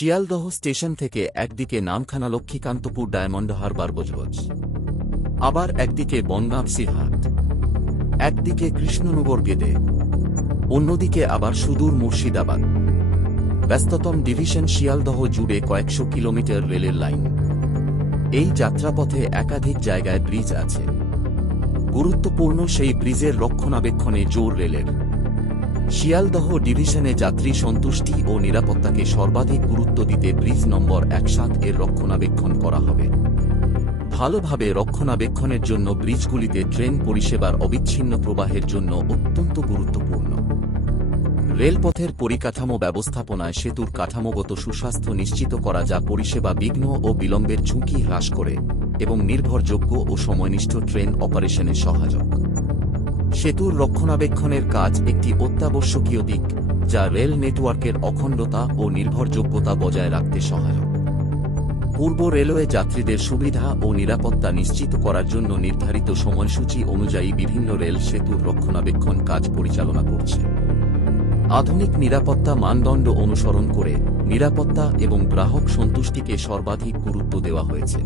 Sealdah station থেকে একদিকে Namkhana Lakshmikantapur diamond Harbour Budge Budge, আবার একদিকে বনগাঁ সিরহাট, একদিকে কৃষ্ণনগর গেদে, অন্যদিকে আবার সুদূর মুর্শিদাবাদ। ব্যস্ততম ডিভিশন শিয়ালদহ জুড়ে কয়েকশো কিলোমিটার রেলের লাইন। এই যাত্রাপথে একাধিক জায়গায় ব্রিজ আছে। গুরুত্বপূর্ণ সেই ব্রিজের রক্ষণাবেক্ষণে জোর রেলের। শিয়ালদহ ডিভিশনে যাত্রী সন্তুষ্টি ও নিরাপত্তাকে সর্বাধিক গুরুত্ব দিতে ব্রিজ নম্বর ১৭ এর রক্ষণাবেক্ষণ করা হবে। ভালোভাবে রক্ষণাবেক্ষণের জন্য ব্রিজগুলিতে ট্রেন পরিষেবার অবিচ্ছিন্ন প্রবাহের জন্য অত্যন্ত গুরুত্বপূর্ণ। রেলপথের পরিকাঠামো ব্যবস্থাপনায় সেতুর কাঠামোগত সুস্বাস্থ্য নিশ্চিত করা, যা পরিষেবা বিঘ্ন ও বিলম্বের ঝুঁকি হ্রাস করে এবং নির্ভরযোগ্য ও সময়নিষ্ঠ ট্রেন অপারেশনে সহায়ক। সেতুর রক্ষণাবেক্ষণের কাজ একটি অত্যাবশ্যকীয় দিক, যা রেল নেটওয়ার্কের অখণ্ডতা ও নির্ভরযোগ্যতা বজায় রাখতে সহায়ক। পূর্ব রেলওয়ে যাত্রীদের সুবিধা ও নিরাপত্তা নিশ্চিত করার জন্য নির্ধারিত সময়সূচি অনুযায়ী বিভিন্ন রেল সেতুর রক্ষণাবেক্ষণ কাজ পরিচালনা করছে। আধুনিক নিরাপত্তা মানদণ্ড অনুসরণ করে নিরাপত্তা এবং গ্রাহক সন্তুষ্টিকে সর্বাধিক গুরুত্ব দেওয়া হয়েছে।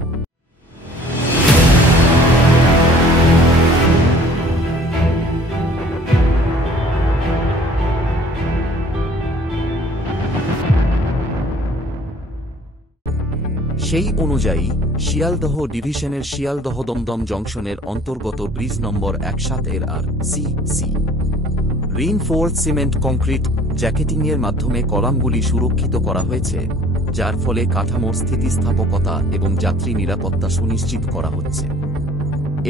সেই অনুযায়ী শিয়ালদহ ডিভিশনের শিয়ালদহ দমদম জংশনের অন্তর্গত ব্রিজ নম্বর ১৭ এর আর.সি.সি. রিইনফোর্সড সিমেন্ট কংক্রিট জ্যাকেটিংয়ের মাধ্যমে কলামগুলি সুরক্ষিত করা হয়েছে, যার ফলে কাঠামোর স্থিতিস্থাপকতা এবং যাত্রী নিরাপত্তা সুনিশ্চিত করা হচ্ছে।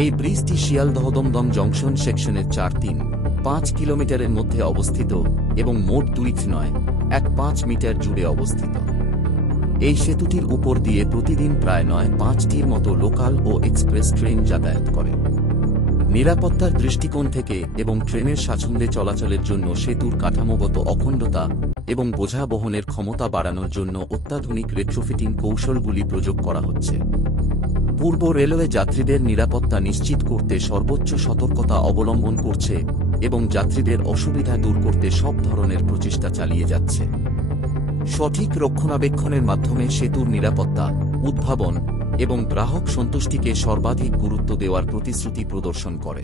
এই ব্রিজটি শিয়ালদহ দমদম জংশন সেকশনের ৪-৩-৫ কিলোমিটারের মধ্যে অবস্থিত এবং মোট ২.৯১৫ মিটার জুড়ে অবস্থিত। এই সেতুটির উপর দিয়ে প্রতিদিন প্রায় ৯-৫টির মতো লোকাল ও এক্সপ্রেস ট্রেন যাতায়াত করে। নিরাপত্তার দৃষ্টিকোণ থেকে এবং ট্রেনের স্বাচ্ছন্দ্যে চলাচলের জন্য সেতুর কাঠামোগত অখণ্ডতা এবং বোঝা বহনের ক্ষমতা বাড়ানোর জন্য অত্যাধুনিক রেট্রোফিটিং কৌশলগুলি প্রয়োগ করা হচ্ছে। পূর্ব রেলওয়ে যাত্রীদের নিরাপত্তা নিশ্চিত করতে সর্বোচ্চ সতর্কতা অবলম্বন করছে এবং যাত্রীদের অসুবিধা দূর করতে সব ধরনের প্রচেষ্টা চালিয়ে যাচ্ছে। সঠিক রক্ষণাবেক্ষণের মাধ্যমে সেতুর নিরাপত্তা, উদ্ভাবন এবং গ্রাহক সন্তুষ্টিকে সর্বাধিক গুরুত্ব দেওয়ার প্রতিশ্রুতি প্রদর্শন করে।